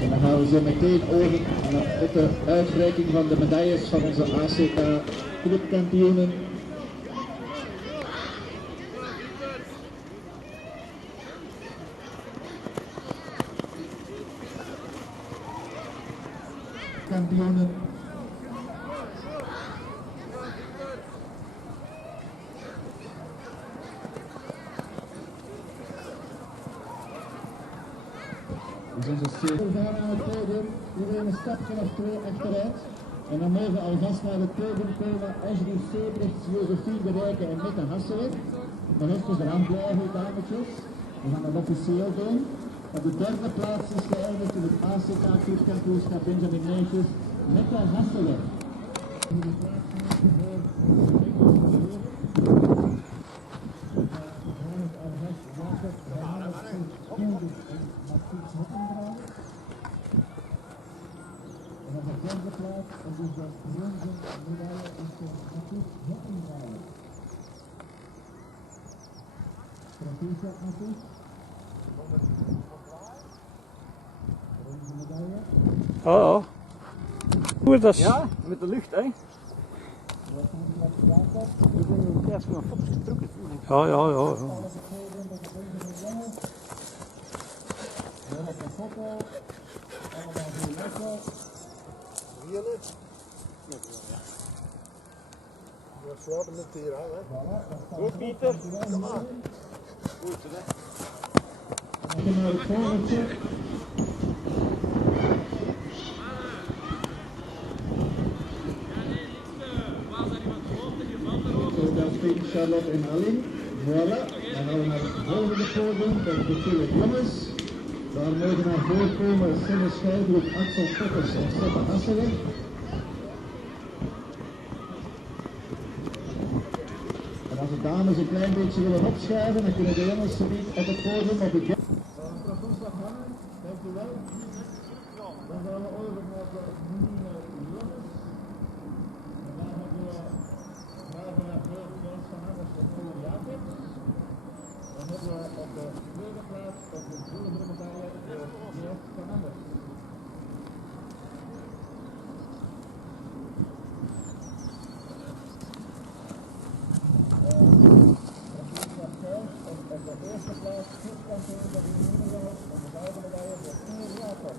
En dan gaan we zo meteen over op de uitreiking van de medailles van onze ACK clubkampioenen. Kampioenen. Dus onze we gaan aan het podium, iedereen een stapje of 2 achteruit. En dan mogen alvast naar het podium komen Angelique Sebrechts, Josephine de Rijke en Mette Hasselink. Nog even eraan blijven, dametjes. We gaan dat officieel doen. Op de derde plaats is geëindigd in het ACK Clubkampioenschap Benjamin Neefjes, Mette Hasselink. En op de derde plaats, en dus de bronzen medaille, is de Mathies Hoppendraaier. Proficiat Mathies. Bronzen medaille. Oh, hoe dat is? Ja, met de lucht, hè? Wat gaan we met de water? Ik ben eerst nog foto's getrokken. Ja. Alles gegeven met de bronzen jongen. Weer op een foto. Allemaal veel lekker. Wielen. We slapen met hier aan, hè? Goed, Pieter. Kom maar. Goed, hè? Dan gaan we naar het volgende. Zo, dat is Charlotte en Aline. Voilà. Dan gaan we naar het volgende podium. Dat is de Philip jongens. Daar mogen naar voren komen Senne Schijlgroep, Axel Peppers en Steppe Hasselink. En als de dames een klein beetje willen opschuiven, dan kunnen de jongens niet op het podium op het Professor Hangen, dank u wel. Dan gaan we over naar de jongens. En dan hebben we naar voren Jens van Anders en Paul Jacob. Dan hebben we op de tweede plaats op de zilveren medaille Jens van Anders. Op de eerste plaats clubkampioen van de Nederland en de gouden medaille voor Paul Jacob.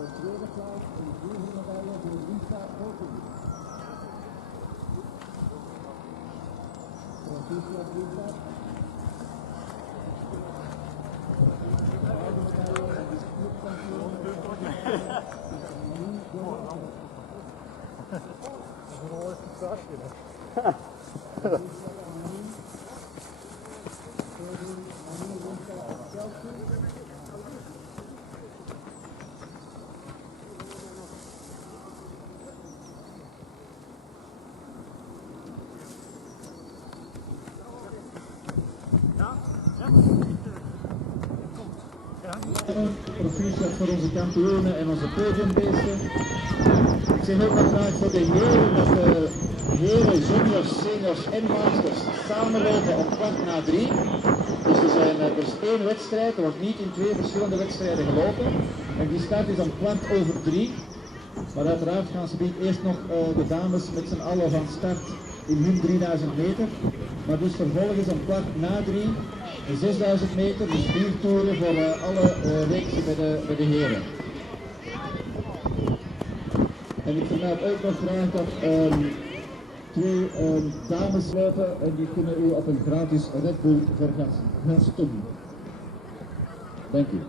De tweede plaats in de zilveren medaille voor Lisa Hopen. Proficiat Lisa. De gouden medaille en de clubkampioen. Dat is een mooi zaakje, hè? Proficiat voor onze kampioenen en onze podiumbeesten. Ik zeg ook nog graag voor de heren dat de heren, juniors, seniors en masters samenlopen op 2:15. Dus er is 1 wedstrijd, er wordt niet in 2 verschillende wedstrijden gelopen. En die start is om 3:15. Maar uiteraard gaan ze eerst nog de dames met z'n allen van start in hun 3000 meter. Maar dus vervolgens om 2:15 6000 meter, dus 4 toeren voor alle reeksen bij de heren. En ik vermeld ook nog graag dat 2 dames lopen en die kunnen u op een gratis Red Bull vergasten. Dank u.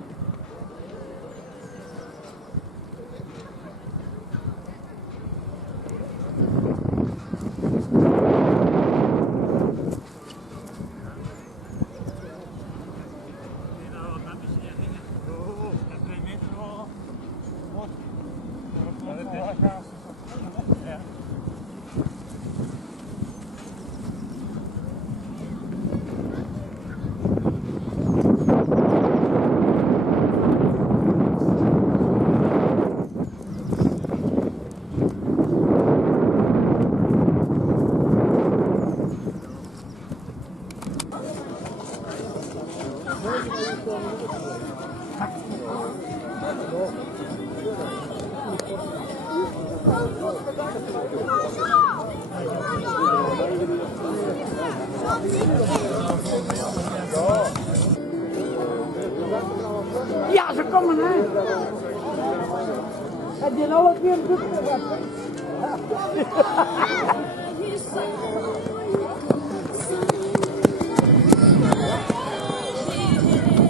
Ja, ze komen hè. Heb je nou ook weer een boek?